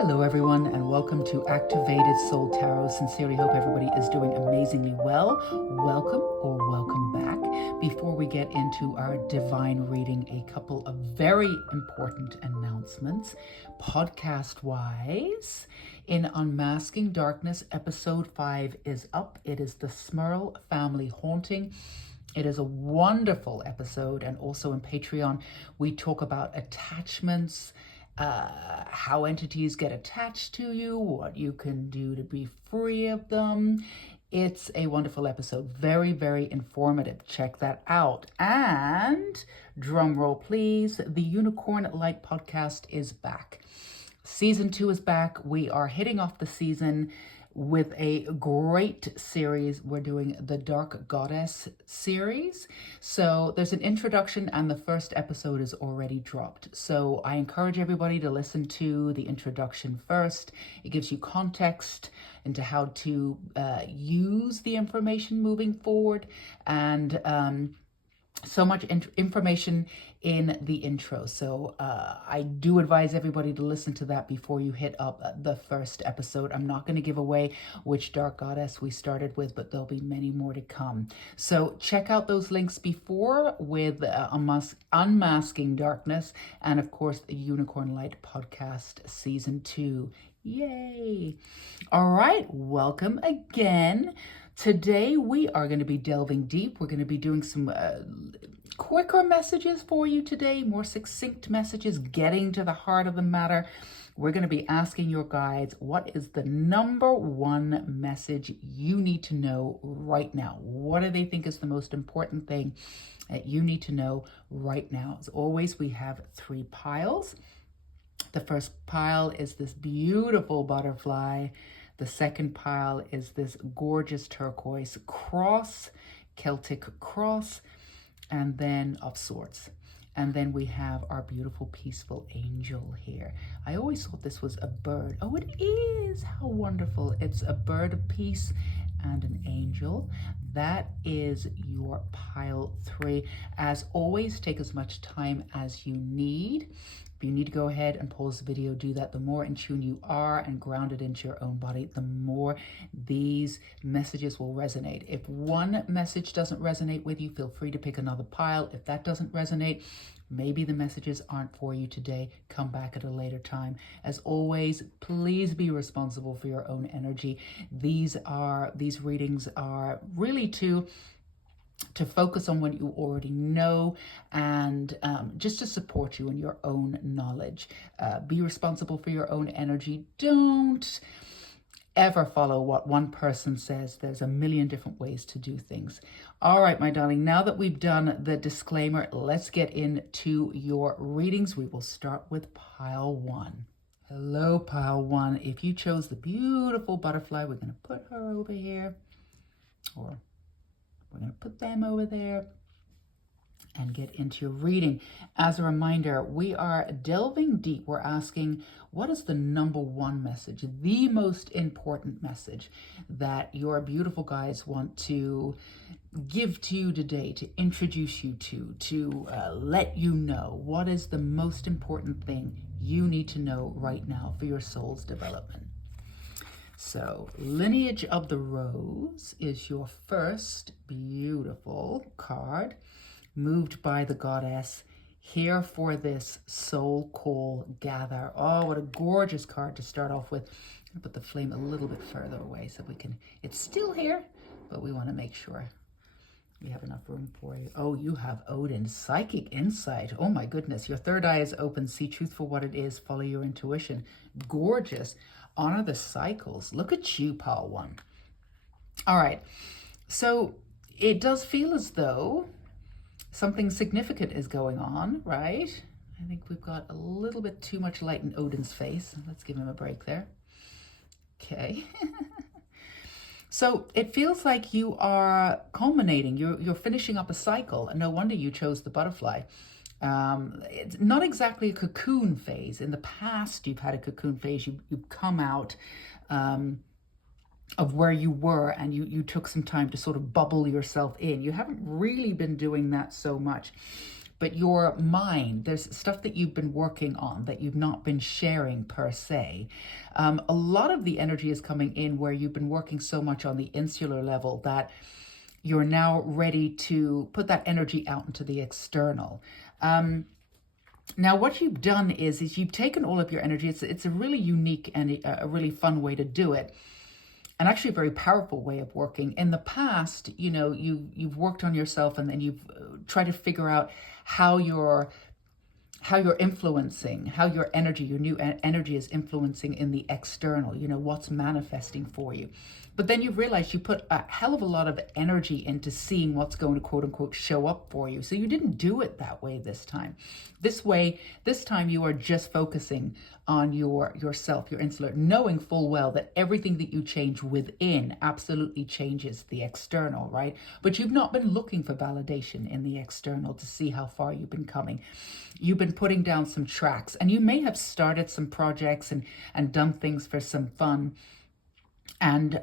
Hello everyone and welcome to Activated Soul Tarot. Sincerely hope everybody is doing amazingly well. Welcome or welcome back. Before we get into our divine reading, a couple of very important announcements. Podcast wise, in Unmasking Darkness, episode 5 is up. It is the Smurl family haunting. It is a wonderful episode, and also in Patreon we talk about attachments, how entities get attached to you, what you can do to be free of them. It's a wonderful episode, very, very informative. Check that out. And drum roll, please, the Unicorn Light podcast is back. Season 2 is back. We are hitting off the season with a great series. We're doing the Dark Goddess series. So there's an introduction and the first episode is already dropped. So I encourage everybody to listen to the introduction first. It gives you context into how to use the information moving forward, and so much information in the intro. So I do advise everybody to listen to that before you hit up the first episode. I'm not going to give away which Dark Goddess we started with, but there'll be many more to come. So check out those links before with Unmasking Darkness, and of course the Unicorn Light podcast season 2. Yay! All right, welcome again. Today we are going to be delving deep. We're going to be doing some quicker messages for you today, more succinct messages, getting to the heart of the matter. We're going to be asking your guides, what is the number one message you need to know right now? What do they think is the most important thing that you need to know right now? As always, we have 3 piles. The first pile is this beautiful butterfly. The second pile is this gorgeous turquoise cross, Celtic cross, and then of sorts. And then we have our beautiful peaceful angel here. I always thought this was a bird. Oh, it is! How wonderful. It's a bird of peace and an angel. That is your pile 3. As always, take as much time as you need. If you need to go ahead and pause the video, do that. The more in tune you are and grounded into your own body, the more these messages will resonate. If one message doesn't resonate with you, feel free to pick another pile. If that doesn't resonate, maybe the messages aren't for you today. Come back at a later time. As always, please be responsible for your own energy. These readings are really to focus on what you already know, and just to support you in your own knowledge. Be responsible for your own energy. Don't ever follow what one person says. There's a million different ways to do things. All right, my darling, now that we've done the disclaimer, let's get into your readings. We will start with pile 1. Hello, pile 1. If you chose the beautiful butterfly, we're going to put her over here, or we're going to put them over there and get into your reading. As a reminder, we are delving deep. We're asking, what is the number one message, the most important message that your beautiful guides want to give to you today, to introduce you to let you know? What is the most important thing you need to know right now for your soul's development? So, Lineage of the Rose is your first beautiful card, moved by the goddess, here for this soul call gather. Oh, what a gorgeous card to start off with. I'll put the flame a little bit further away so we can, it's still here, but we want to make sure we have enough room for you. Oh, you have Odin, psychic insight. Oh my goodness, your third eye is open. See truth for what it is. Follow your intuition. Gorgeous. Honor the cycles. Look at you, pile 1. All right. So it does feel as though something significant is going on, right? I think we've got a little bit too much light in Odin's face. Let's give him a break there. Okay. So it feels like you are culminating. You're finishing up a cycle. And no wonder you chose the butterfly. It's not exactly a cocoon phase. In the past, you've had a cocoon phase. You've come out of where you were, and you took some time to sort of bubble yourself in. You haven't really been doing that so much. but your mind, there's stuff that you've been working on that you've not been sharing per se. A lot of the energy is coming in where you've been working so much on the insular level that you're now ready to put that energy out into the external. Now, what you've done is you've taken all of your energy. It's a really unique and a really fun way to do it, and actually a very powerful way of working. In the past, you know, you've worked on yourself, and then you've tried to figure out how you're influencing, how your energy, your new energy is influencing in the external, you know, what's manifesting for you. But then you've realized you put a hell of a lot of energy into seeing what's going to quote unquote show up for you. So you didn't do it that way this time. This time you are just focusing on yourself, your insular, knowing full well that everything that you change within absolutely changes the external, right? But you've not been looking for validation in the external to see how far you've been coming. You've been putting down some tracks, and you may have started some projects and done things for some fun. And,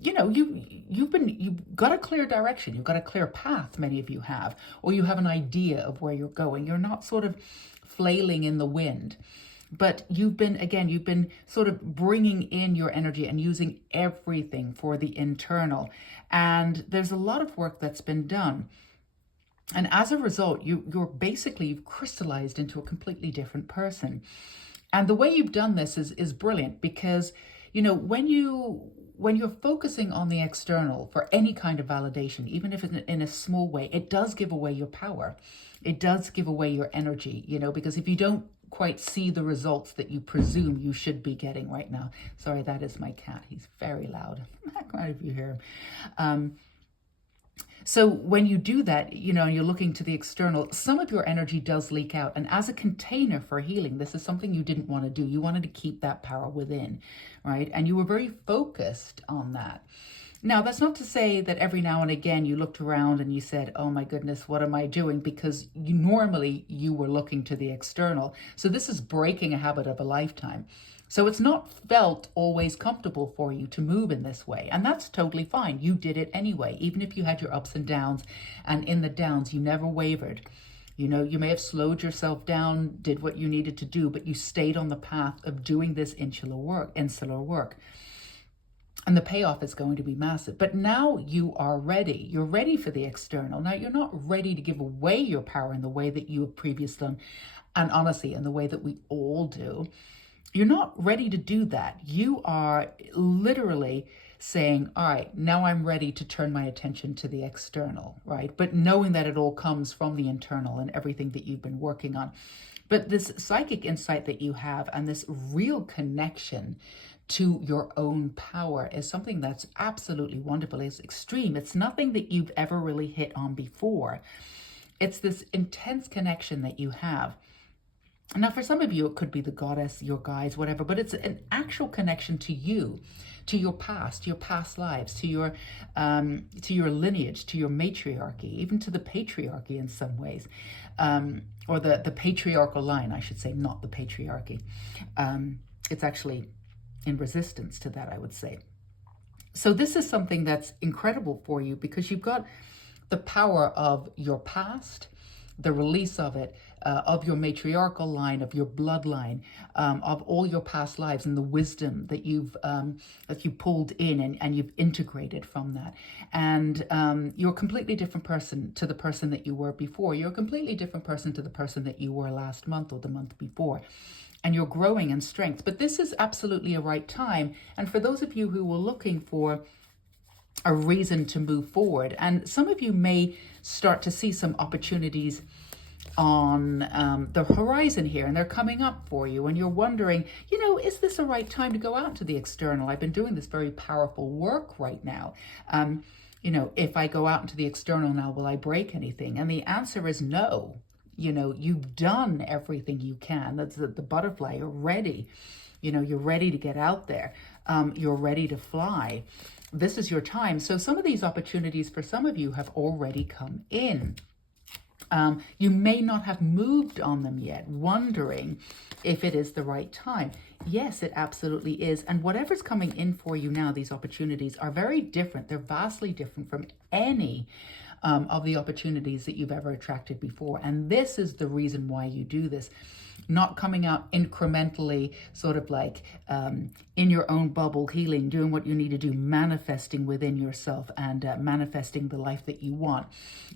you know, you've got a clear direction. You've got a clear path, many of you have, or you have an idea of where you're going. You're not sort of flailing in the wind, but you've been sort of bringing in your energy and using everything for the internal. And there's a lot of work that's been done. And as a result, you've crystallized into a completely different person. And the way you've done this is brilliant, because you know, when you're focusing on the external for any kind of validation, even if it's in a small way, it does give away your power. It does give away your energy, you know, because if you don't quite see the results that you presume you should be getting right now. Sorry, that is my cat. He's very loud. I don't know if you hear him. So when you do that, you know, you're looking to the external, some of your energy does leak out. And as a container for healing, this is something you didn't want to do. You wanted to keep that power within, right? And you were very focused on that. Now, that's not to say that every now and again you looked around and you said, oh my goodness, what am I doing? Because normally you were looking to the external. So this is breaking a habit of a lifetime. So it's not felt always comfortable for you to move in this way. And that's totally fine. You did it anyway, even if you had your ups and downs. And in the downs, you never wavered. You know, you may have slowed yourself down, did what you needed to do, but you stayed on the path of doing this insular work. And the payoff is going to be massive. But now you are ready. You're ready for the external. Now, you're not ready to give away your power in the way that you have previously done. And honestly, in the way that we all do. You're not ready to do that. You are literally saying, all right, now I'm ready to turn my attention to the external, right? But knowing that it all comes from the internal and everything that you've been working on. But this psychic insight that you have and this real connection to your own power is something that's absolutely wonderful. It's extreme. It's nothing that you've ever really hit on before. It's this intense connection that you have. Now, for some of you, it could be the goddess, your guides, whatever, but it's an actual connection to you, to your past lives, to your lineage, to your matriarchy, even to the patriarchy in some ways, or the patriarchal line, I should say, not the patriarchy. It's actually in resistance to that, I would say. So this is something that's incredible for you because you've got the power of your past, the release of it, of your matriarchal line, of your bloodline, of all your past lives and the wisdom that you pulled in and you've integrated from that. And you're a completely different person to the person that you were before. You're a completely different person to the person that you were last month or the month before. And you're growing in strength. But this is absolutely a right time. And for those of you who were looking for a reason to move forward, and some of you may start to see some opportunities on the horizon here, and they're coming up for you, and you're wondering, you know, is this the right time to go out to the external? I've been doing this very powerful work right now. You know, if I go out into the external now, will I break anything? And the answer is no. You know, you've done everything you can. That's the butterfly. You're ready. You know, you're ready to get out there. You're ready to fly. This is your time. So some of these opportunities for some of you have already come in. You may not have moved on them yet, wondering if it is the right time. Yes, it absolutely is. And whatever's coming in for you now, these opportunities are very different. They're vastly different from any of the opportunities that you've ever attracted before. And this is the reason why you do this. Not coming out incrementally, sort of like in your own bubble, healing, doing what you need to do, manifesting within yourself and manifesting the life that you want.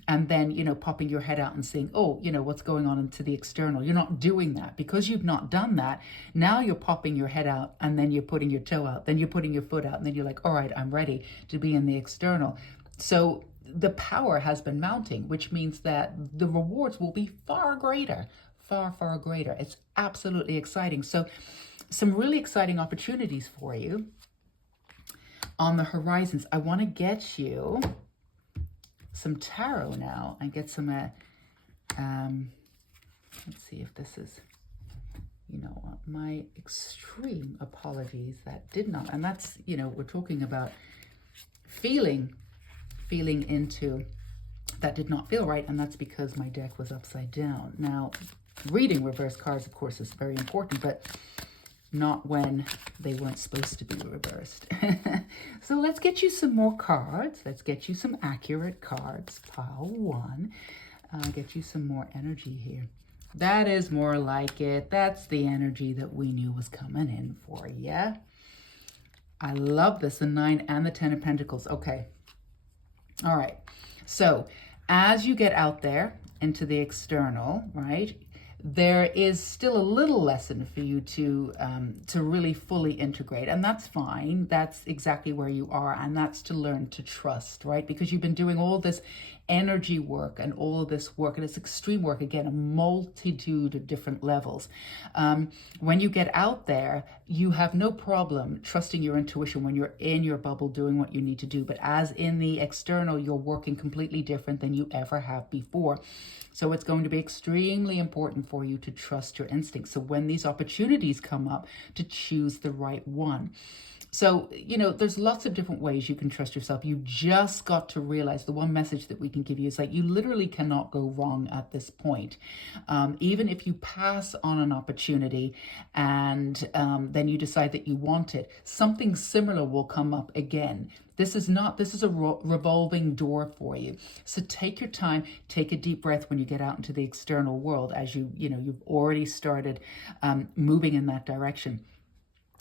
And then, popping your head out and saying, oh, what's going on into the external. You're not doing that. Because you've not done that, now you're popping your head out and then you're putting your toe out, then you're putting your foot out, and then you're like, all right, I'm ready to be in the external. So the power has been mounting, which means that the rewards will be far greater. Far, far greater. It's absolutely exciting. So some really exciting opportunities for you on the horizons. I want to get you some tarot now and get some, let's see if this is, my extreme apologies that did not, and that's, we're talking about feeling into, that did not feel right, and that's because my deck was upside down. Now, reading reverse cards, of course, is very important, but not when they weren't supposed to be reversed. So let's get you some more cards. Let's get you some accurate cards. Pile one. Get you some more energy here. That is more like it. That's the energy that we knew was coming in for you. I love this, the 9 and the 10 of Pentacles. Okay. All right. So as you get out there into the external, right, there is still a little lesson for you to really fully integrate, and that's fine. That's exactly where you are, and that's to learn to trust, right? Because you've been doing all this energy work and all of this work, and it's extreme work, again, a multitude of different levels. When you get out there, you have no problem trusting your intuition when you're in your bubble doing what you need to do. But as in the external, you're working completely different than you ever have before. So it's going to be extremely important for you to trust your instincts. So when these opportunities come up, to choose the right one. So, there's lots of different ways you can trust yourself. You just got to realize the one message that we can give you is that you literally cannot go wrong at this point. Even if you pass on an opportunity and then you decide that you want it, something similar will come up again. This is a revolving door for you. So take your time, take a deep breath when you get out into the external world, as you've already started moving in that direction.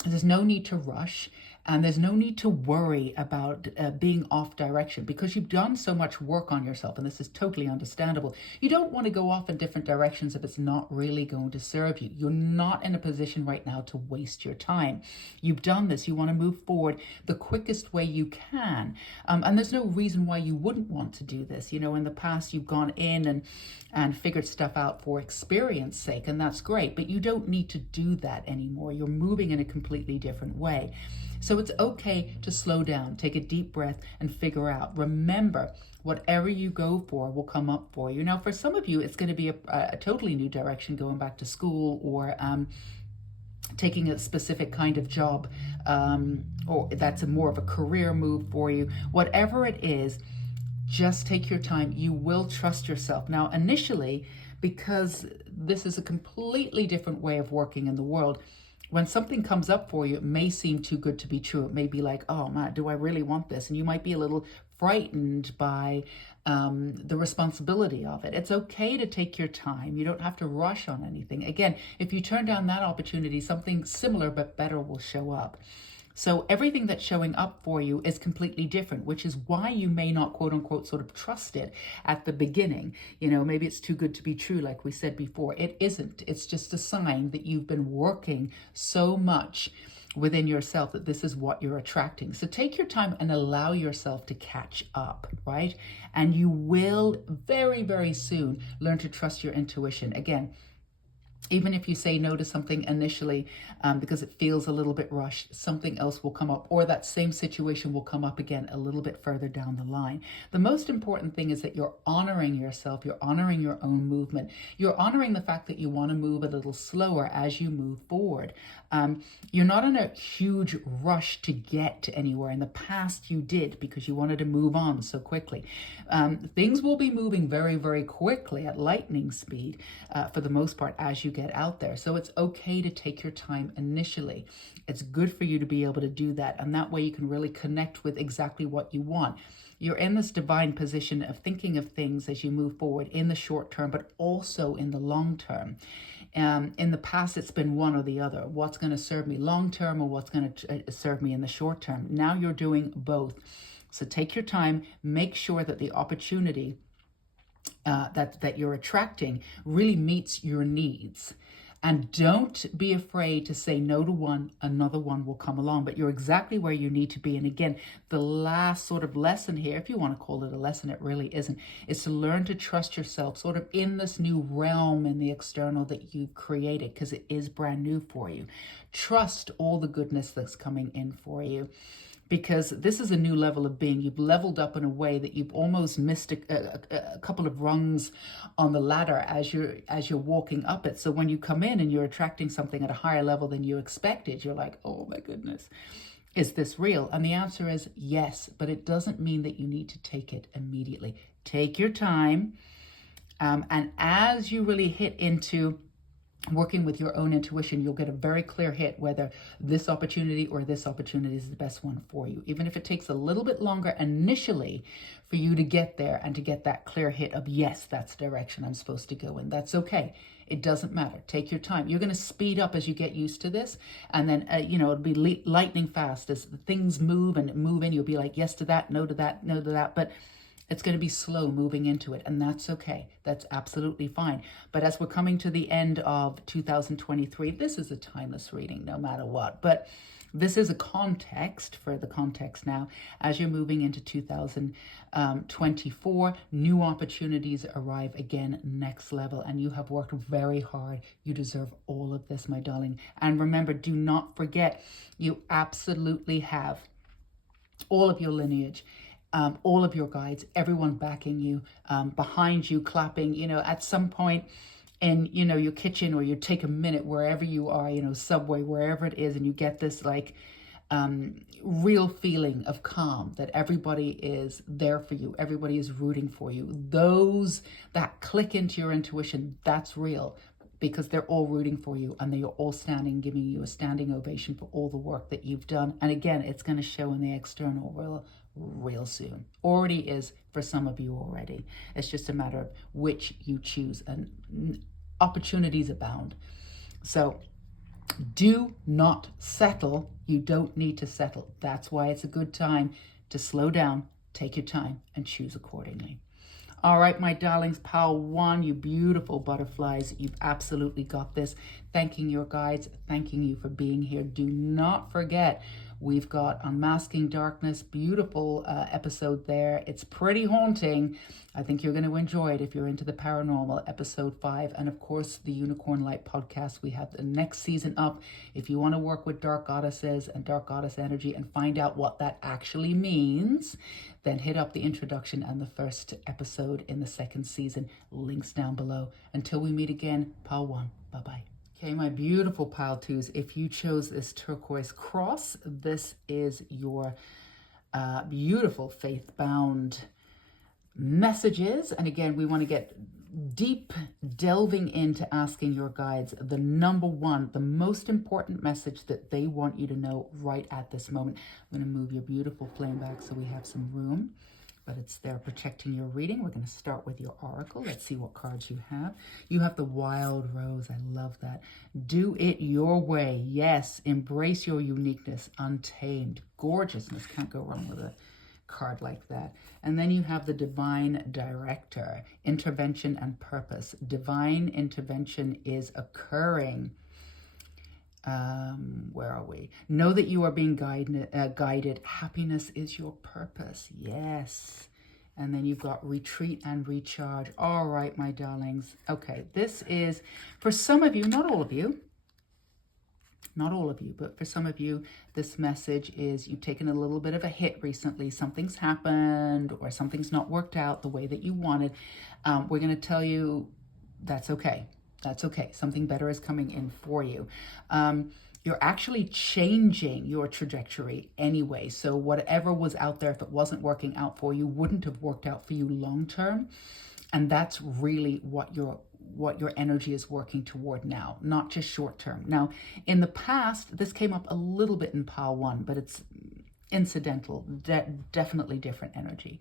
There's no need to rush, and there's no need to worry about being off direction, because you've done so much work on yourself, and this is totally understandable. You don't want to go off in different directions if it's not really going to serve you. You're not in a position right now to waste your time. You've done this. You want to move forward the quickest way you can. And there's no reason why you wouldn't want to do this. In the past, you've gone in and figured stuff out for experience sake, and that's great, but you don't need to do that anymore. You're moving in a completely different way. So it's okay to slow down, take a deep breath, and figure out. Remember, whatever you go for will come up for you. Now, for some of you, it's going to be a totally new direction, going back to school, or taking a specific kind of job, or that's more of a career move for you. Whatever it is, just take your time. You will trust yourself. Now, initially, because this is a completely different way of working in the world, when something comes up for you, it may seem too good to be true. It may be like, oh man, do I really want this? And you might be a little frightened by the responsibility of it. It's okay to take your time. You don't have to rush on anything. Again, if you turn down that opportunity, something similar but better will show up. So everything that's showing up for you is completely different, which is why you may not, quote unquote, sort of trust it at the beginning. Maybe it's too good to be true, like we said before. It isn't. It's just a sign that you've been working so much within yourself that this is what you're attracting. So take your time and allow yourself to catch up, right? And you will very, very soon learn to trust your intuition. Again, even if you say no to something initially because it feels a little bit rushed, something else will come up, or that same situation will come up again a little bit further down the line. The most important thing is that you're honoring yourself, you're honoring your own movement, you're honoring the fact that you want to move a little slower as you move forward. You're not in a huge rush to get to anywhere. In the past you did, because you wanted to move on so quickly. Things will be moving very, very quickly at lightning speed for the most part as you get out there. So it's okay to take your time initially. It's good for you to be able to do that. And that way you can really connect with exactly what you want. You're in this divine position of thinking of things as you move forward in the short term, but also in the long term. In the past, it's been one or the other. What's going to serve me long term or what's going to serve me in the short term? Now you're doing both. So take your time, make sure that the opportunity that you're attracting really meets your needs. And don't be afraid to say no to one, another one will come along, but you're exactly where you need to be. And again, the last sort of lesson here, if you want to call it a lesson, it really isn't, is to learn to trust yourself sort of in this new realm in the external that you've created, because it is brand new for you. Trust all the goodness that's coming in for you, because this is a new level of being. You've leveled up in a way that you've almost missed a couple of rungs on the ladder as you're walking up it. So when you come in and you're attracting something at a higher level than you expected, you're like, oh my goodness, is this real? And the answer is yes, but it doesn't mean that you need to take it immediately. Take your time. And as you really hit into working with your own intuition, you'll get a very clear hit whether this opportunity or this opportunity is the best one for you. Even if it takes a little bit longer initially for you to get there and to get that clear hit of, yes, that's the direction I'm supposed to go in. That's okay. It doesn't matter. Take your time. You're going to speed up as you get used to this. And then, it'll be lightning fast as things move and move in. You'll be like, yes to that, no to that, no to that. But it's going to be slow moving into it, and that's okay. That's absolutely fine. But as we're coming to the end of 2023, this is a timeless reading no matter what. But this is a context, for the context now, as you're moving into 2024, new opportunities arrive again, next level, and you have worked very hard. You deserve all of this, my darling. And remember, do not forget, you absolutely have all of your lineage, all of your guides, everyone backing you, behind you, clapping, at some point in, your kitchen, or you take a minute wherever you are, Subway, wherever it is, and you get this real feeling of calm that everybody is there for you. Everybody is rooting for you. Those that click into your intuition, that's real, because they're all rooting for you, and they're all standing, giving you a standing ovation for all the work that you've done. And again, it's going to show in the external real soon. Already is for some of you already. It's just a matter of which you choose, and opportunities abound. So do not settle. You don't need to settle. That's why it's a good time to slow down, take your time, and choose accordingly. All right, my darlings, pile one, you beautiful butterflies. You've absolutely got this. Thanking your guides, thanking you for being here. Do not forget, we've got Unmasking Darkness, beautiful episode there. It's pretty haunting. I think you're going to enjoy it if you're into the paranormal, episode 5. And of course, the Unicorn Light podcast. We have the next season up. If you want to work with dark goddesses and dark goddess energy and find out what that actually means, then hit up the introduction and the first episode in the second season. Links down below. Until we meet again, pile 1. Bye-bye. Okay, my beautiful pile 2s, if you chose this turquoise cross, this is your beautiful faith-bound messages. And again, we want to get deep, delving into asking your guides the number one, the most important message that they want you to know right at this moment. I'm going to move your beautiful flame back so we have some room, but it's there protecting your reading. We're going to start with your oracle. Let's see what cards you have. You have the Wild Rose. I love that. Do it your way. Yes. Embrace your uniqueness. Untamed. Gorgeousness. Can't go wrong with a card like that. And then you have the Divine Director. Intervention and purpose. Divine intervention is occurring. Where are we? Know that you are being guided. Happiness is your purpose. Yes. And then you've got retreat and recharge. All right, my darlings. Okay, this is, for some of you, not all of you, but for some of you, this message is you've taken a little bit of a hit recently. Something's happened or something's not worked out the way that you wanted. We're going to tell you that's okay. That's okay. Something better is coming in for you. You're actually changing your trajectory anyway. So whatever was out there, if it wasn't working out for you, wouldn't have worked out for you long term. And that's really what you're what your energy is working toward now, not just short term. Now, in the past, this came up a little bit in pile 1, but it's incidental, definitely different energy.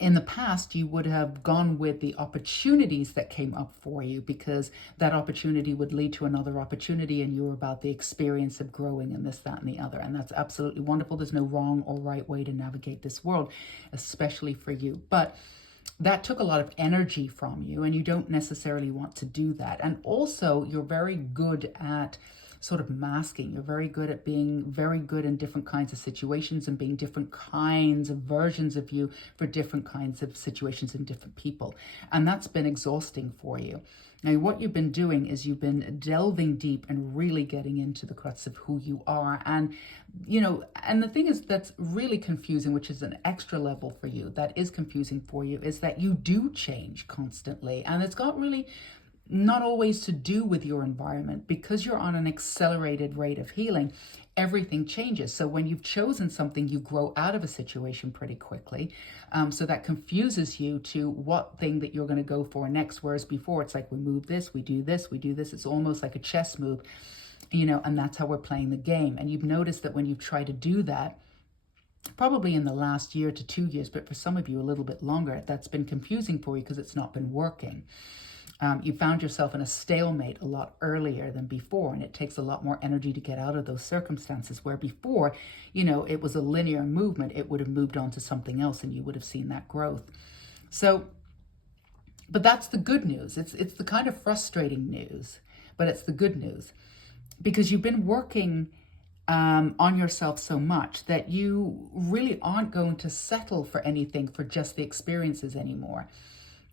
In the past, you would have gone with the opportunities that came up for you, because that opportunity would lead to another opportunity, and you were about the experience of growing and this, that, and the other. And that's absolutely wonderful. There's no wrong or right way to navigate this world, especially for you. But that took a lot of energy from you, and you don't necessarily want to do that. And also, you're very good at sort of masking. You're very good at being very good in different kinds of situations and being different kinds of versions of you for different kinds of situations and different people. And that's been exhausting for you. Now, what you've been doing is you've been delving deep and really getting into the crux of who you are. And, you know, and the thing is that's really confusing, which is an extra level for you, that is confusing for you, is that you do change constantly. And it's got really not always to do with your environment, because you're on an accelerated rate of healing. Everything changes. So when you've chosen something, you grow out of a situation pretty quickly. So that confuses you to what thing that you're going to go for next. Whereas before, it's like, we move this, we do this, we do this. It's almost like a chess move, you know, and that's how we're playing the game. And you've noticed that when you've tried to do that, probably in the last year to 2 years, but for some of you a little bit longer, that's been confusing for you because it's not been working. You found yourself in a stalemate a lot earlier than before, and it takes a lot more energy to get out of those circumstances, where before, you know, it was a linear movement. It would have moved on to something else, and you would have seen that growth. So, but that's the good news. It's the kind of frustrating news, but it's the good news, because you've been working on yourself so much that you really aren't going to settle for anything for just the experiences anymore.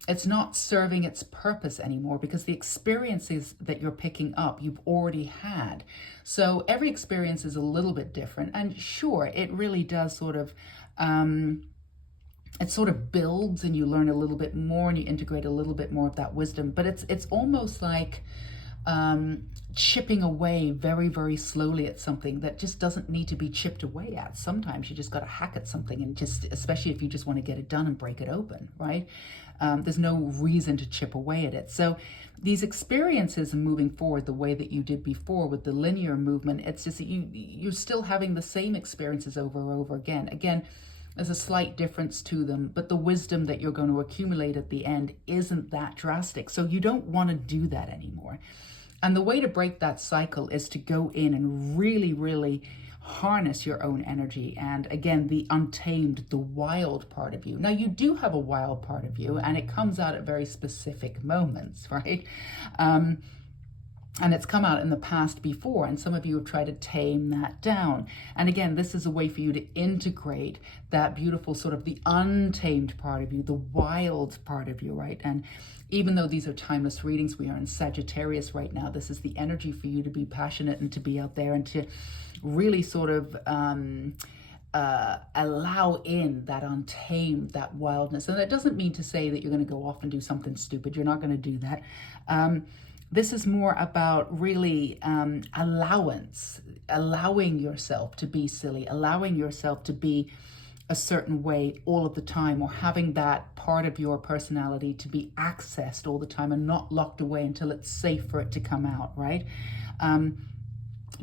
It's not serving its purpose anymore, because the experiences that you're picking up, you've already had. So every experience is a little bit different. And sure, it really does sort of, it sort of builds, and you learn a little bit more, and you integrate a little bit more of that wisdom. But it's almost like chipping away very, very slowly at something that just doesn't need to be chipped away at. Sometimes you just got to hack at something, and just, especially if you just want to get it done and break it open, right? There's no reason to chip away at it. So these experiences and moving forward the way that you did before with the linear movement, it's just that you're still having the same experiences over and over again. Again, there's a slight difference to them, but the wisdom that you're going to accumulate at the end isn't that drastic. So you don't want to do that anymore. And the way to break that cycle is to go in and really, really harness your own energy. And again, the untamed, the wild part of you. Now, you do have a wild part of you, and it comes out at very specific moments, right? And it's come out in the past before, and some of you have tried to tame that down. And again, this is a way for you to integrate that beautiful sort of the untamed part of you, the wild part of you, right? And even though these are timeless readings, we are in Sagittarius right now. This is the energy for you to be passionate and to be out there and to really sort of allow in that untamed, that wildness. And that doesn't mean to say that you're going to go off and do something stupid. You're not going to do that. This is more about really allowing yourself to be silly, allowing yourself to be a certain way all of the time, or having that part of your personality to be accessed all the time and not locked away until it's safe for it to come out, right?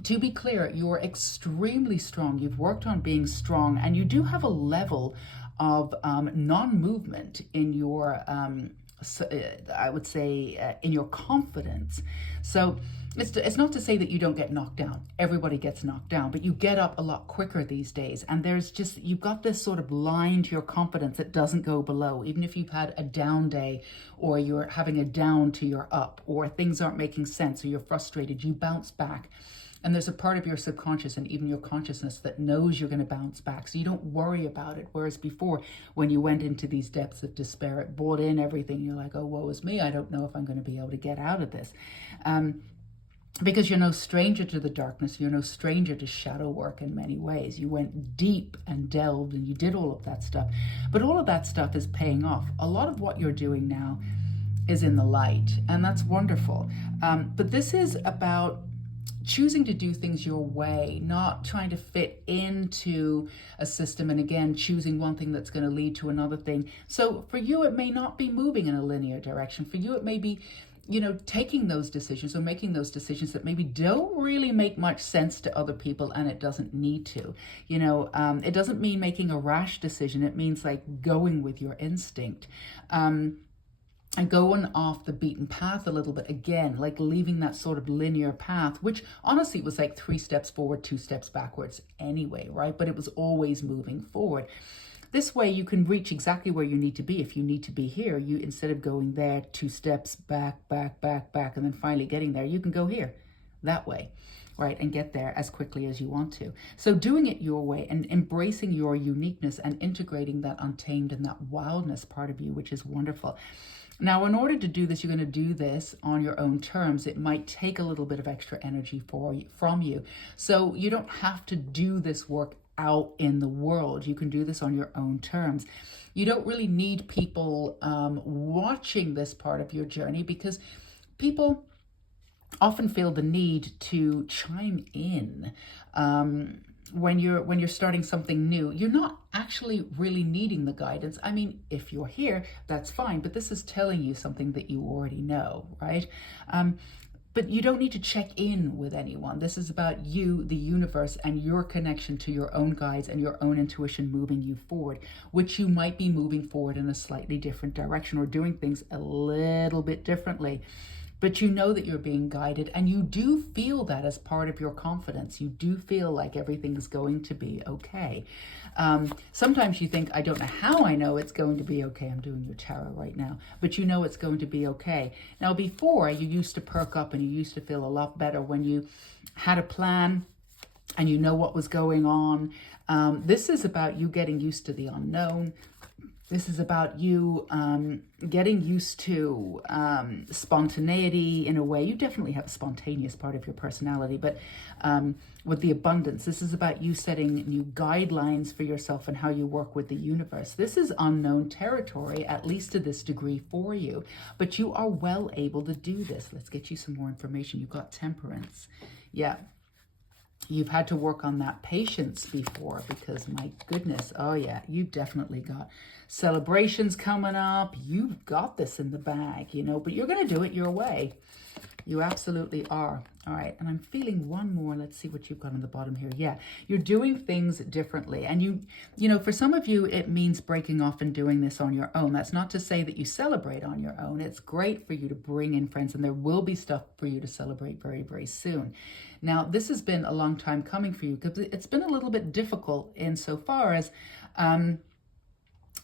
To be clear, you're extremely strong. You've worked on being strong, and you do have a level of non-movement in your I would say in your confidence. So it's not to say that you don't get knocked down. Everybody gets knocked down, but you get up a lot quicker these days. And there's just, you've got this sort of line to your confidence that doesn't go below. Even if you've had a down day, or you're having a down to your up, or things aren't making sense, or you're frustrated, you bounce back. And there's a part of your subconscious and even your consciousness that knows you're going to bounce back. So you don't worry about it. Whereas before, when you went into these depths of despair, it brought in everything. You're like, oh, woe is me. I don't know if I'm going to be able to get out of this. Because you're no stranger to the darkness. You're no stranger to shadow work in many ways. You went deep and delved, and you did all of that stuff. But all of that stuff is paying off. A lot of what you're doing now is in the light, and that's wonderful. But this is about choosing to do things your way, not trying to fit into a system, and again, choosing one thing that's going to lead to another thing. So for you, it may not be moving in a linear direction. For you, it may be, taking those decisions or making those decisions that maybe don't really make much sense to other people, and it doesn't need to. It doesn't mean making a rash decision. It means like going with your instinct. And going off the beaten path a little bit, again, like leaving that sort of linear path, which honestly was like 3 steps forward, 2 steps backwards anyway, right? But it was always moving forward. This way you can reach exactly where you need to be. If you need to be here, you, instead of going there, 2 steps back, and then finally getting there, you can go here, that way, right? And get there as quickly as you want to. So doing it your way and embracing your uniqueness and integrating that untamed and that wildness part of you, which is wonderful. Now, in order to do this, you're going to do this on your own terms. It might take a little bit of extra energy from you. So you don't have to do this work out in the world. You can do this on your own terms. You don't really need people watching this part of your journey, because people often feel the need to chime in. When you're starting something new, you're not actually really needing the guidance. I mean, if you're here, that's fine, but this is telling you something that you already know, right? But you don't need to check in with anyone. This is about you, the universe, and your connection to your own guides and your own intuition moving you forward, which you might be moving forward in a slightly different direction or doing things a little bit differently. But you know that you're being guided, and you do feel that as part of your confidence. You do feel like everything's going to be okay. Sometimes you think, I don't know how I know it's going to be okay. I'm doing your tarot right now, but you know it's going to be okay. Now, before, you used to perk up and you used to feel a lot better when you had a plan and you know what was going on. This is about you getting used to the unknown. This is about you getting used to spontaneity in a way. You definitely have a spontaneous part of your personality, but with the abundance, this is about you setting new guidelines for yourself and how you work with the universe. This is unknown territory, at least to this degree for you, but you are well able to do this. Let's get you some more information. You've got temperance. Yeah. You've had to work on that patience before, because my goodness, oh yeah, you've definitely got celebrations coming up. You've got this in the bag, but you're going to do it your way. You absolutely are. All right. And I'm feeling one more. Let's see what you've got on the bottom here. Yeah. You're doing things differently. And for some of you, it means breaking off and doing this on your own. That's not to say that you celebrate on your own. It's great for you to bring in friends, and there will be stuff for you to celebrate very, very soon. Now, this has been a long time coming for you, because it's been a little bit difficult insofar as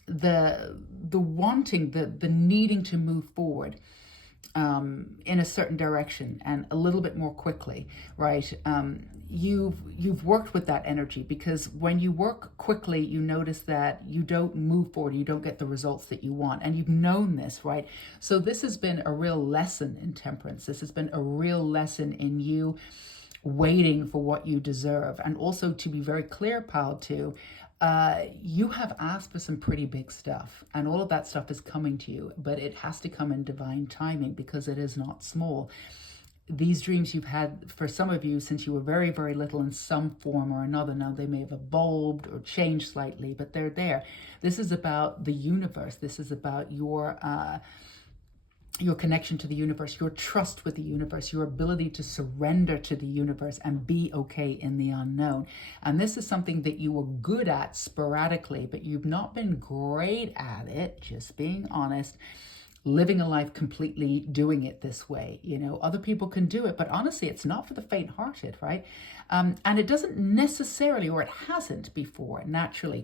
the wanting, the needing to move forward in a certain direction and a little bit more quickly, right? You've worked with that energy, because when you work quickly, you notice that you don't move forward, you don't get the results that you want, and you've known this, right? So this has been a real lesson in temperance. This has been a real lesson in you waiting for what you deserve. And also, to be very clear, pal, too, you have asked for some pretty big stuff, and all of that stuff is coming to you, but it has to come in divine timing, because it is not small. These dreams you've had, for some of you, since you were very, very little in some form or another. Now, they may have evolved or changed slightly, but they're there. This is about the universe. This is about your connection to the universe, your trust with the universe, your ability to surrender to the universe and be okay in the unknown. And this is something that you were good at sporadically, but you've not been great at it, just being honest, living a life completely doing it this way. Other people can do it, but honestly, it's not for the faint-hearted, right? And it doesn't necessarily, or it hasn't before,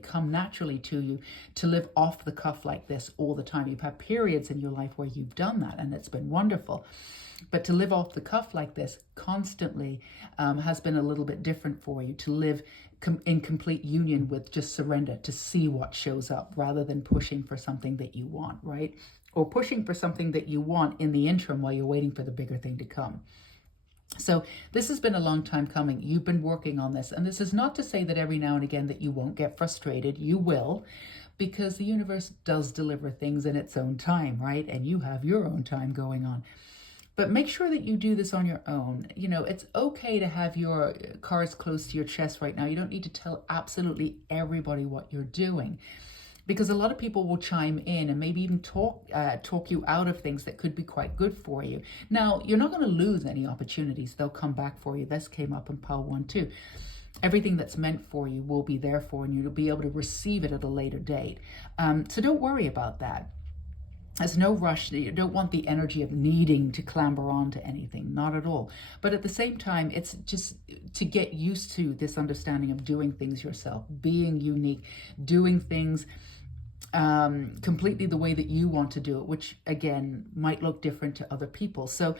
come naturally to you to live off the cuff like this all the time. You've had periods in your life where you've done that, and it's been wonderful. But to live off the cuff like this constantly has been a little bit different for you. To live in complete union with just surrender, to see what shows up, rather than pushing for something that you want, right? Or pushing for something that you want in the interim while you're waiting for the bigger thing to come. So this has been a long time coming. You've been working on this. And this is not to say that every now and again that you won't get frustrated. You will, because the universe does deliver things in its own time, right? And you have your own time going on. But make sure that you do this on your own. You know, it's okay to have your cards close to your chest right now. You don't need to tell absolutely everybody what you're doing, because a lot of people will chime in and maybe even talk you out of things that could be quite good for you. Now, you're not going to lose any opportunities. They'll come back for you. This came up in pile 1 too. Everything that's meant for you will be there for you. You'll be able to receive it at a later date. So don't worry about that. There's no rush. You don't want the energy of needing to clamber onto anything, not at all. But at the same time, it's just to get used to this understanding of doing things yourself, being unique, doing things completely the way that you want to do it, which again might look different to other people. So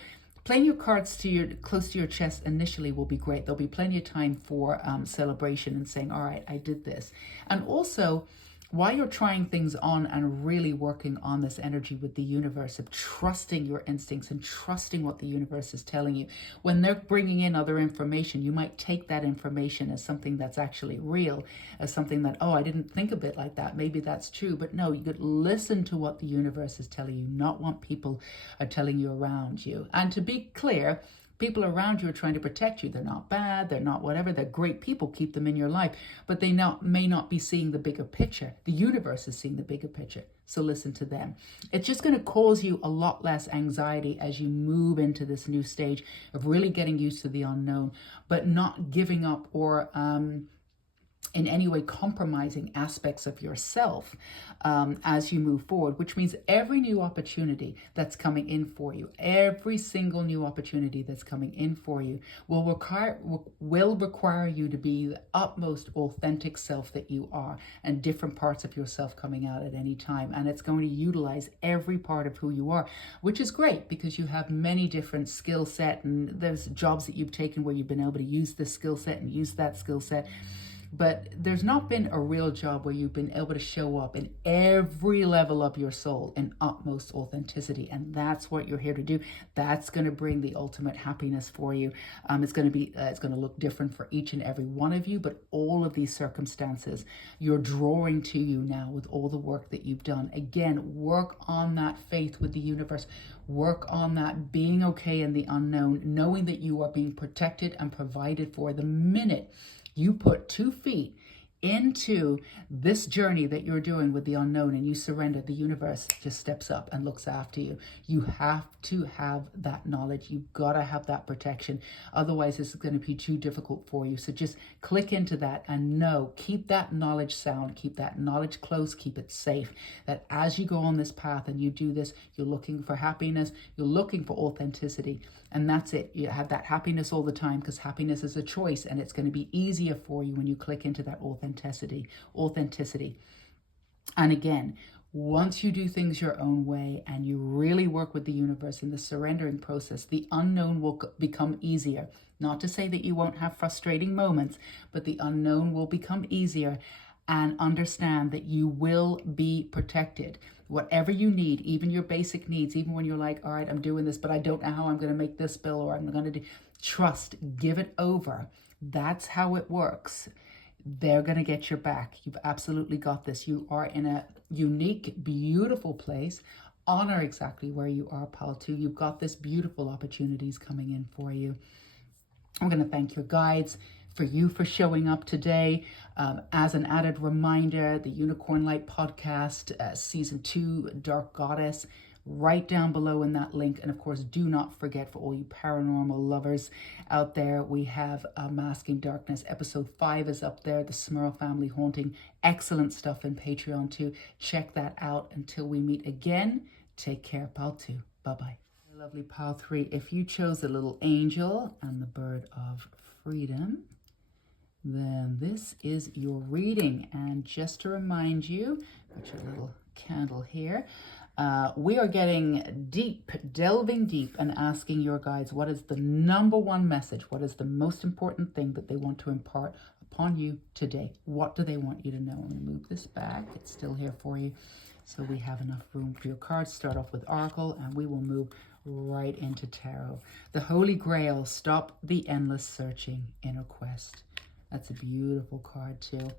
playing your cards close to your chest initially will be great. There'll be plenty of time for celebration and saying, all right, I did this. And also, while you're trying things on and really working on this energy with the universe of trusting your instincts and trusting what the universe is telling you, when they're bringing in other information, you might take that information as something that's actually real, as something that, oh, I didn't think of it like that. Maybe that's true. But no, you could listen to what the universe is telling you, not what people are telling you around you. And to be clear, people around you are trying to protect you. They're not bad. They're not whatever. They're great people. Keep them in your life. But they may not be seeing the bigger picture. The universe is seeing the bigger picture. So listen to them. It's just going to cause you a lot less anxiety as you move into this new stage of really getting used to the unknown, but not giving up or in any way compromising aspects of yourself as you move forward, which means every new opportunity that's coming in for you, every single new opportunity that's coming in for you will require you to be the utmost authentic self that you are, and different parts of yourself coming out at any time. And it's going to utilize every part of who you are, which is great because you have many different skill set, and there's jobs that you've taken where you've been able to use this skill set and use that skill set. But there's not been a real job where you've been able to show up in every level of your soul in utmost authenticity. And that's what you're here to do. That's going to bring the ultimate happiness for you. It's going to look different for each and every one of you. But all of these circumstances, you're drawing to you now with all the work that you've done. Again, work on that faith with the universe. Work on that being okay in the unknown, knowing that you are being protected and provided for the minute you put 2 feet into this journey that you're doing with the unknown and you surrender. The universe just steps up and looks after you. You have to have that knowledge. You've got to have that protection. Otherwise, this is going to be too difficult for you. So just click into that and know, keep that knowledge sound, keep that knowledge close, keep it safe. That as you go on this path and you do this, you're looking for happiness, you're looking for authenticity. And that's it. You have that happiness all the time because happiness is a choice, and it's going to be easier for you when you click into that authenticity. And again, once you do things your own way and you really work with the universe in the surrendering process, the unknown will become easier. Not to say that you won't have frustrating moments, but the unknown will become easier. And understand that you will be protected. Whatever you need, even your basic needs, even when you're like, all right, I'm doing this, but I don't know how I'm going to make this bill, or I'm going to do, trust, give it over. That's how it works. They're going to get your back. You've absolutely got this. You are in a unique, beautiful place. Honor exactly where you are, pal, too. You've got this beautiful opportunities coming in for you. I'm going to thank your guides for showing up today. As an added reminder, the Unicorn Light podcast, season 2, Dark Goddess, right down below in that link. And of course, do not forget, for all you paranormal lovers out there, we have Unmasking Darkness. Episode 5 is up there, the Smurl family haunting. Excellent stuff in Patreon too. Check that out. Until we meet again, take care, pal 2. Bye-bye. Lovely pal 3, if you chose the little angel and the bird of freedom, then this is your reading. And just to remind you, put your little candle here, we are getting deep, delving deep and asking your guides, what is the number one message? What is the most important thing that they want to impart upon you today? What do they want you to know? I'm going to move this back. It's still here for you, so we have enough room for your cards. Start off with Oracle, and we will move right into Tarot. The Holy Grail, stop the endless searching, inner quest. That's a beautiful card too.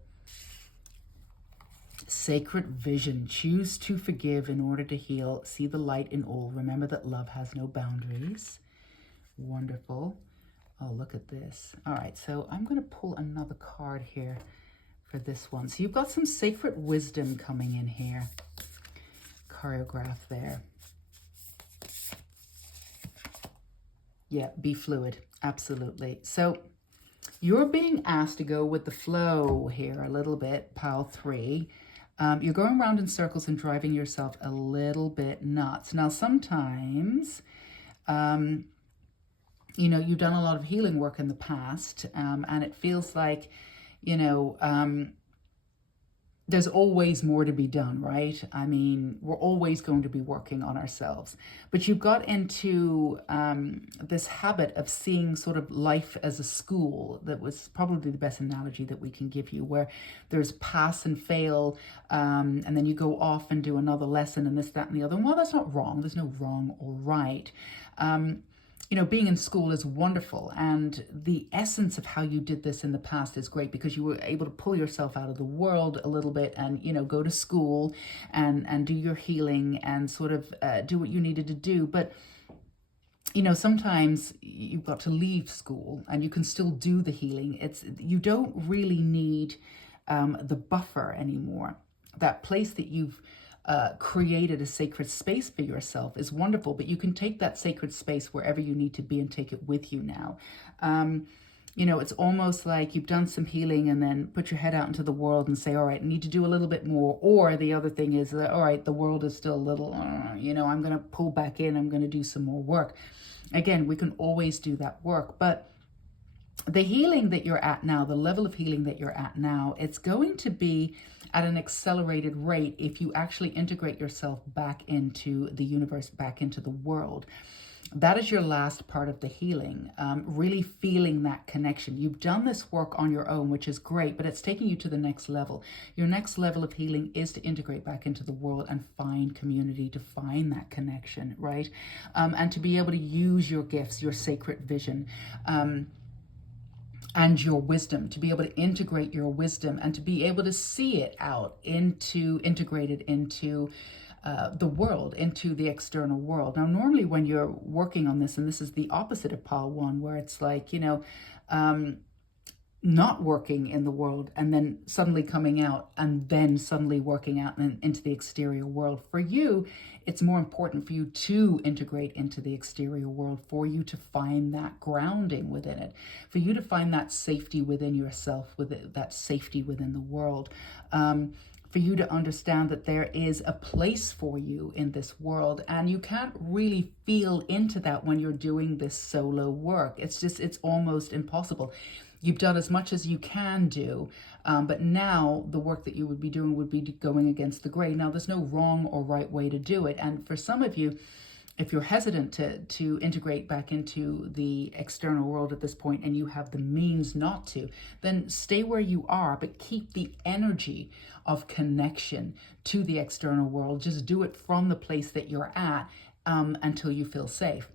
Sacred vision. Choose to forgive in order to heal. See the light in all. Remember that love has no boundaries. Wonderful. Oh, look at this. All right, so I'm going to pull another card here for this one. So you've got some sacred wisdom coming in here. Choreograph there. Yeah, be fluid. Absolutely. So you're being asked to go with the flow here a little bit, pile 3. You're going around in circles and driving yourself a little bit nuts. Now, sometimes, you know, you've done a lot of healing work in the past, and it feels like, you know, there's always more to be done, right? I mean, we're always going to be working on ourselves. But you've got into this habit of seeing sort of life as a school. That was probably the best analogy that we can give you, where there's pass and fail, and then you go off and do another lesson and this, that, and the other. Well, that's not wrong. There's no wrong or right. You know, being in school is wonderful, and the essence of how you did this in the past is great, because you were able to pull yourself out of the world a little bit and, you know, go to school and do your healing and sort of do what you needed to do. But, you know, sometimes you've got to leave school and you can still do the healing. You don't really need the buffer anymore. That place that you've created a sacred space for yourself is wonderful, but you can take that sacred space wherever you need to be and take it with you now. You know, it's almost like you've done some healing and then put your head out into the world and say, all right, I need to do a little bit more. Or the other thing is that, all right, the world is still a little, you know, I'm going to pull back in, I'm going to do some more work. Again, we can always do that work, but the healing that you're at now, the level of healing that you're at now, it's going to be at an accelerated rate if you actually integrate yourself back into the universe, back into the world. That is your last part of the healing, really feeling that connection. You've done this work on your own, which is great, but it's taking you to the next level. Your next level of healing is to integrate back into the world and find community, to find that connection, right? And to be able to use your gifts, your sacred vision, and your wisdom, to be able to integrate your wisdom and to be able to see it out integrated into the world, into the external world. Now, normally when you're working on this, and this is the opposite of pile 1, where it's like, you know, not working in the world and then suddenly coming out and then suddenly working out into the exterior world. For you, it's more important for you to integrate into the exterior world, for you to find that grounding within it, for you to find that safety within yourself, with that safety within the world, for you to understand that there is a place for you in this world, and you can't really feel into that when you're doing this solo work. It's almost impossible. You've done as much as you can do, but now the work that you would be doing would be going against the grain. Now, there's no wrong or right way to do it. And for some of you, if you're hesitant to integrate back into the external world at this point and you have the means not to, then stay where you are, but keep the energy of connection to the external world. Just do it from the place that you're at until you feel safe.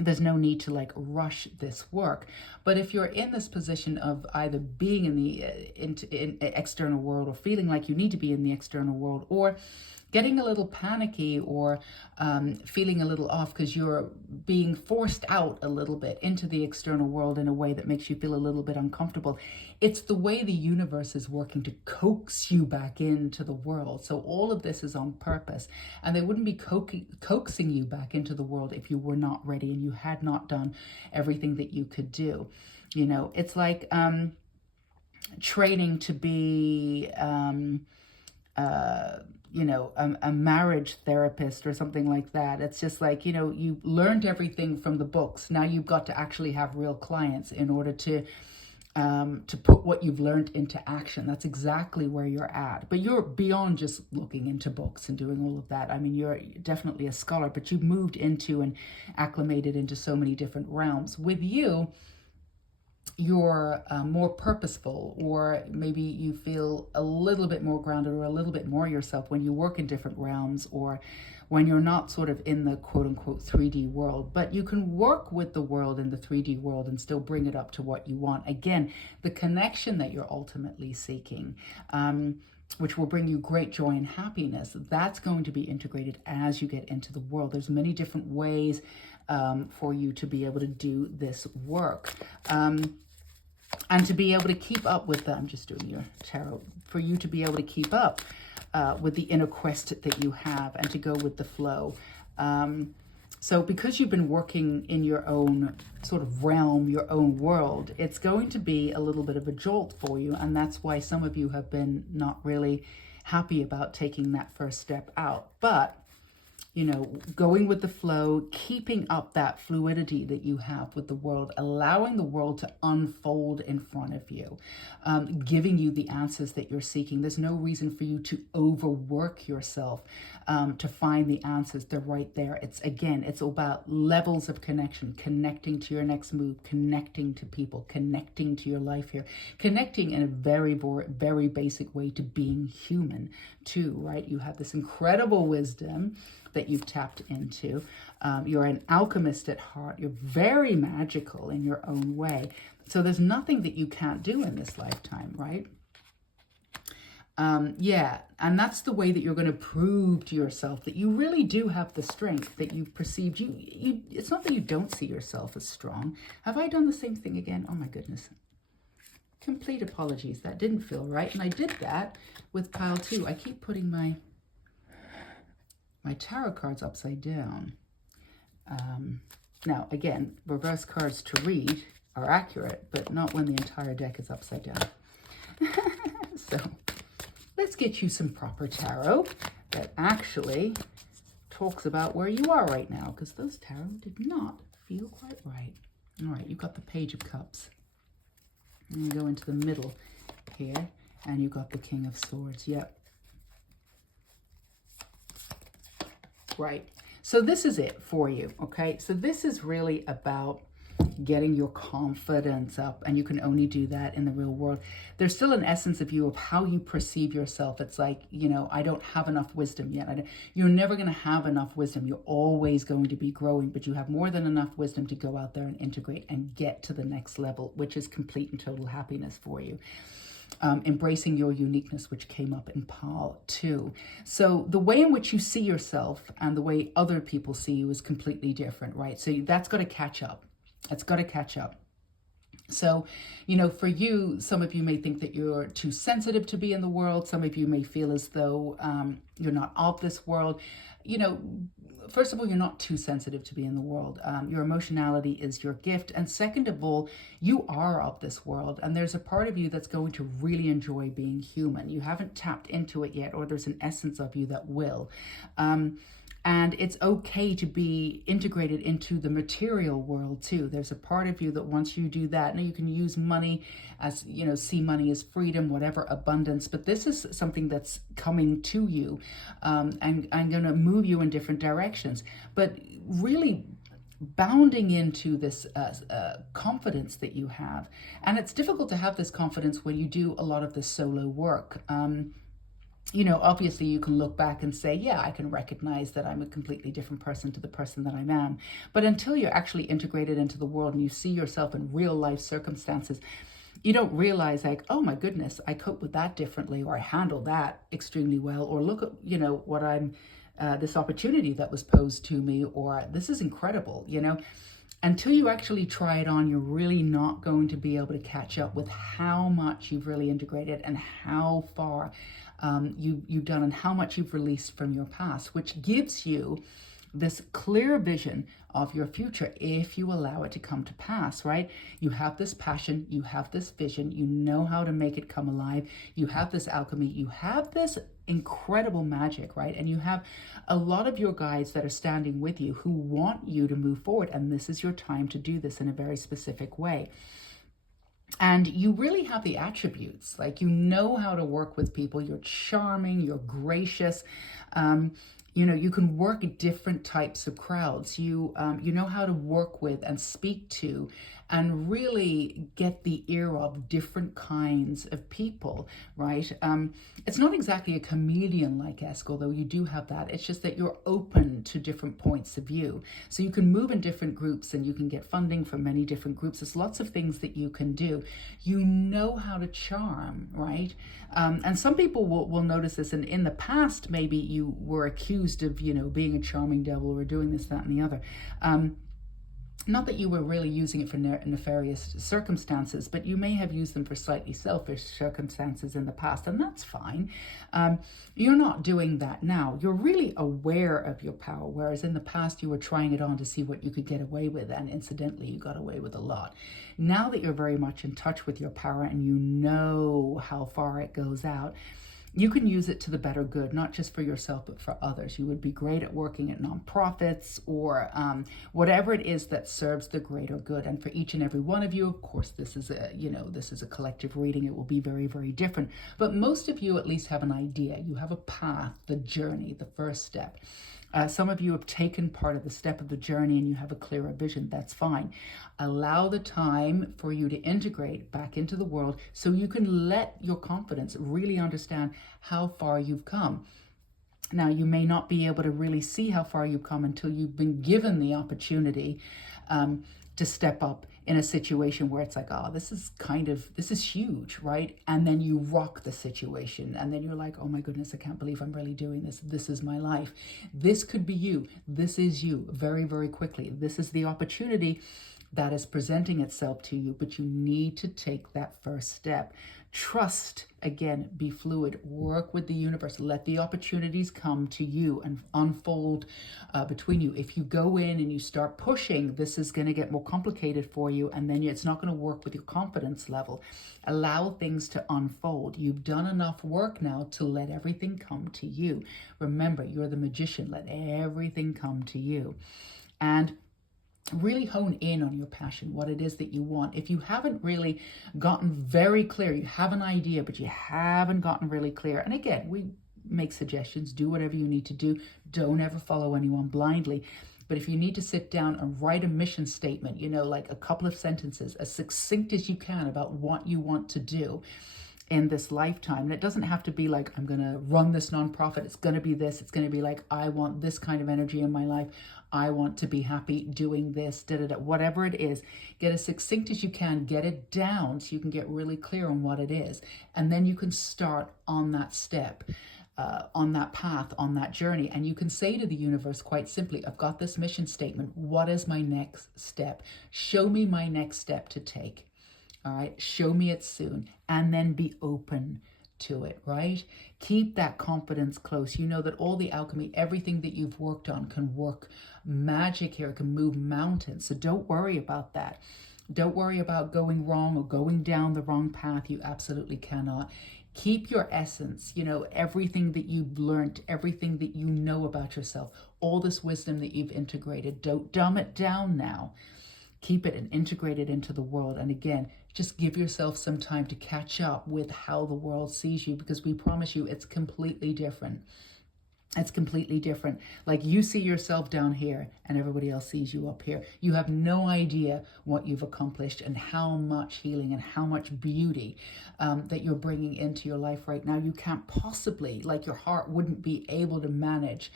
There's no need to like rush this work. But if you're in this position of either being in the external world, or feeling like you need to be in the external world, or getting a little panicky, or feeling a little off because you're being forced out a little bit into the external world in a way that makes you feel a little bit uncomfortable, it's the way the universe is working to coax you back into the world. So all of this is on purpose, and they wouldn't be coaxing you back into the world if you were not ready and you had not done everything that you could do. You know, it's like training to be you know, a marriage therapist or something like that. It's just like, you know, you learned everything from the books. Now you've got to actually have real clients in order to put what you've learned into action. That's exactly where you're at. But you're beyond just looking into books and doing all of that. I mean, you're definitely a scholar, but you've moved into and acclimated into so many different realms. With you, you're more purposeful, or maybe you feel a little bit more grounded or a little bit more yourself when you work in different realms, or when you're not sort of in the quote-unquote 3D world. But you can work with the world in the 3D world and still bring it up to what you want. Again, the connection that you're ultimately seeking, which will bring you great joy and happiness, that's going to be integrated as you get into the world. There's many different ways for you to be able to do this work. And to be able to keep up with them, I'm just doing your tarot, for you to be able to keep up with the inner quest that you have and to go with the flow. So because you've been working in your own sort of realm, your own world, it's going to be a little bit of a jolt for you. And that's why some of you have been not really happy about taking that first step out. But you know, going with the flow, keeping up that fluidity that you have with the world, allowing the world to unfold in front of you, giving you the answers that you're seeking. There's no reason for you to overwork yourself to find the answers. They're right there. It's about levels of connection, connecting to your next move, connecting to people, connecting to your life here, connecting in a very, very basic way to being human too, right? You have this incredible wisdom that you've tapped into. You're an alchemist at heart. You're very magical in your own way. So there's nothing that you can't do in this lifetime, right? Yeah, and that's the way that you're going to prove to yourself that you really do have the strength that you've perceived. It's not that you don't see yourself as strong. Have I done the same thing again? Oh my goodness. Complete apologies. That didn't feel right. And I did that with pile 2. I keep putting my tarot cards upside down. Now, again, reverse cards to read are accurate, but not when the entire deck is upside down. So let's get you some proper tarot that actually talks about where you are right now, because those tarot did not feel quite right. All right, you've got the Page of Cups. And you go into the middle here, and you've got the King of Swords. Yep. Right. So this is it for you, okay? So this is really about getting your confidence up, and you can only do that in the real world. There's still an essence of you of how you perceive yourself. It's like, you know, I don't have enough wisdom yet. You're never going to have enough wisdom. You're always going to be growing, but you have more than enough wisdom to go out there and integrate and get to the next level, which is complete and total happiness for you. Embracing your uniqueness, which came up in pile 2. So the way in which you see yourself and the way other people see you is completely different, right? So that's got to catch up. It's got to catch up. So, you know, for you, some of you may think that you're too sensitive to be in the world. Some of you may feel as though you're not of this world. You know, first of all, you're not too sensitive to be in the world. Your emotionality is your gift. And second of all, you are of this world. And there's a part of you that's going to really enjoy being human. You haven't tapped into it yet, or there's an essence of you that will. And it's okay to be integrated into the material world too. There's a part of you that once you do that, now you can use money as, you know, see money as freedom, whatever, abundance. But this is something that's coming to you and I'm going to move you in different directions. But really bounding into this confidence that you have. And it's difficult to have this confidence when you do a lot of this solo work. You know, obviously you can look back and say, yeah, I can recognize that I'm a completely different person to the person that I am. But until you're actually integrated into the world and you see yourself in real life circumstances, you don't realize like, oh my goodness, I cope with that differently, or I handle that extremely well, or look at, you know, what I'm, this opportunity that was posed to me, or this is incredible, you know. Until you actually try it on, you're really not going to be able to catch up with how much you've really integrated and how far you've done and how much you've released from your past, which gives you this clear vision of your future if you allow it to come to pass, right? You have this passion, you have this vision, you know how to make it come alive, you have this alchemy, you have this incredible magic, right? And you have a lot of your guides that are standing with you who want you to move forward, and this is your time to do this in a very specific way. And you really have the attributes, like you know how to work with people, you're charming, you're gracious, you know, you can work different types of crowds. You know how to work with and speak to and really get the ear of different kinds of people, right? It's not exactly a chameleon-like esque, although you do have that. It's just that you're open to different points of view. So you can move in different groups and you can get funding from many different groups. There's lots of things that you can do. You know how to charm, right? And some people will notice this. And in the past, maybe you were accused of, being a charming devil or doing this, that, and the other. Not that you were really using it for nefarious circumstances, but you may have used them for slightly selfish circumstances in the past, and that's fine. You're not doing that now. You're really aware of your power, whereas in the past you were trying it on to see what you could get away with, and incidentally, you got away with a lot. Now that you're very much in touch with your power and you know how far it goes out, you can use it to the better good, not just for yourself, but for others. You would be great at working at nonprofits or whatever it is that serves the greater good. And for each and every one of you, of course, this is a collective reading. It will be very, very different. But most of you at least have an idea. You have a path, the journey, the first step. Some of you have taken part of the step of the journey and you have a clearer vision. That's fine. Allow the time for you to integrate back into the world so you can let your confidence really understand how far you've come. Now, you may not be able to really see how far you've come until you've been given the opportunity to step up in a situation where it's like, oh, this is huge, right? And then you rock the situation and then you're like, oh my goodness, I can't believe I'm really doing this. This is my life. This could be you. This is you very, very quickly. This is the opportunity that is presenting itself to you, but you need to take that first step. Trust, again, be fluid, work with the universe, let the opportunities come to you and unfold between you. If you go in and you start pushing, this is going to get more complicated for you, and then it's not going to work with your confidence level. Allow things to unfold. You've done enough work now to let everything come to you. Remember, you're the magician. Let everything come to you. And really hone in on your passion, what it is that you want. If you haven't really gotten very clear, you have an idea, but you haven't gotten really clear. And again, we make suggestions, do whatever you need to do. Don't ever follow anyone blindly. But if you need to sit down and write a mission statement, like a couple of sentences, as succinct as you can about what you want to do in this lifetime. And it doesn't have to be like, I'm going to run this nonprofit. It's going to be this. It's going to be like, I want this kind of energy in my life. I want to be happy doing this, whatever it is. Get as succinct as you can, get it down so you can get really clear on what it is. And then you can start on that step, on that path, on that journey. And you can say to the universe quite simply, I've got this mission statement. What is my next step? Show me my next step to take. All right, show me it soon, and then be open to it, right? Keep that confidence close. You know that all the alchemy, everything that you've worked on can work magic here, can move mountains. So don't worry about that. Don't worry about going wrong or going down the wrong path. You absolutely cannot. Keep your essence, everything that you've learned, everything that you know about yourself, all this wisdom that you've integrated. Don't dumb it down now. Keep it and integrate it into the world. And again, just give yourself some time to catch up with how the world sees you, because we promise you it's completely different. It's completely different. Like you see yourself down here and everybody else sees you up here. You have no idea what you've accomplished and how much healing and how much beauty that you're bringing into your life right now. You can't possibly, your heart wouldn't be able to manage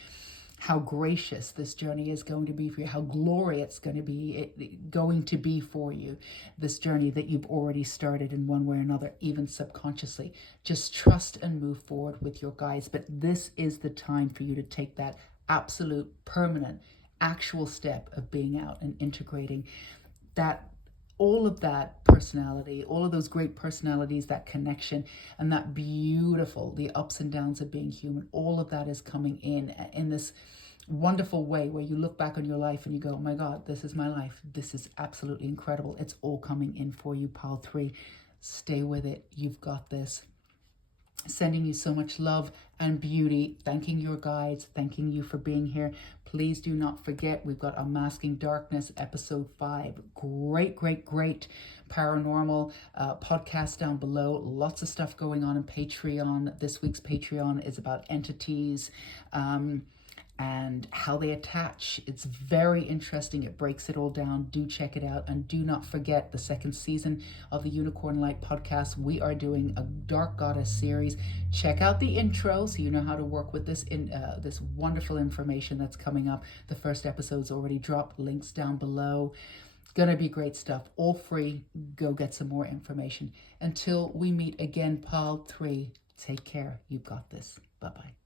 how gracious this journey is going to be for you, how glorious it's going to be for you, this journey that you've already started in one way or another, even subconsciously. Just trust and move forward with your guides. But this is the time for you to take that absolute, permanent, actual step of being out and integrating all of that personality, all of those great personalities, that connection, and that beautiful, the ups and downs of being human, all of that is coming in this wonderful way where you look back on your life and you go, oh my God, this is my life. This is absolutely incredible. It's all coming in for you, Pile 3. Stay with it. You've got this. Sending you so much love and beauty, thanking your guides, thanking you for being here. Please do not forget, we've got Unmasking Darkness, episode 5. Great paranormal podcast down below. Lots of stuff going on in Patreon. This week's Patreon is about entities. and how they attach. It's very interesting. It breaks it all down. Do check it out. And do not forget the second season of the Unicorn Light podcast. We are doing a Dark Goddess series. Check out the intro so you know how to work with this this wonderful information that's coming up. The first episode's already dropped. Links down below. Gonna be great stuff. All free. Go get some more information. Until we meet again, Pile 3. Take care. You've got this. Bye-bye.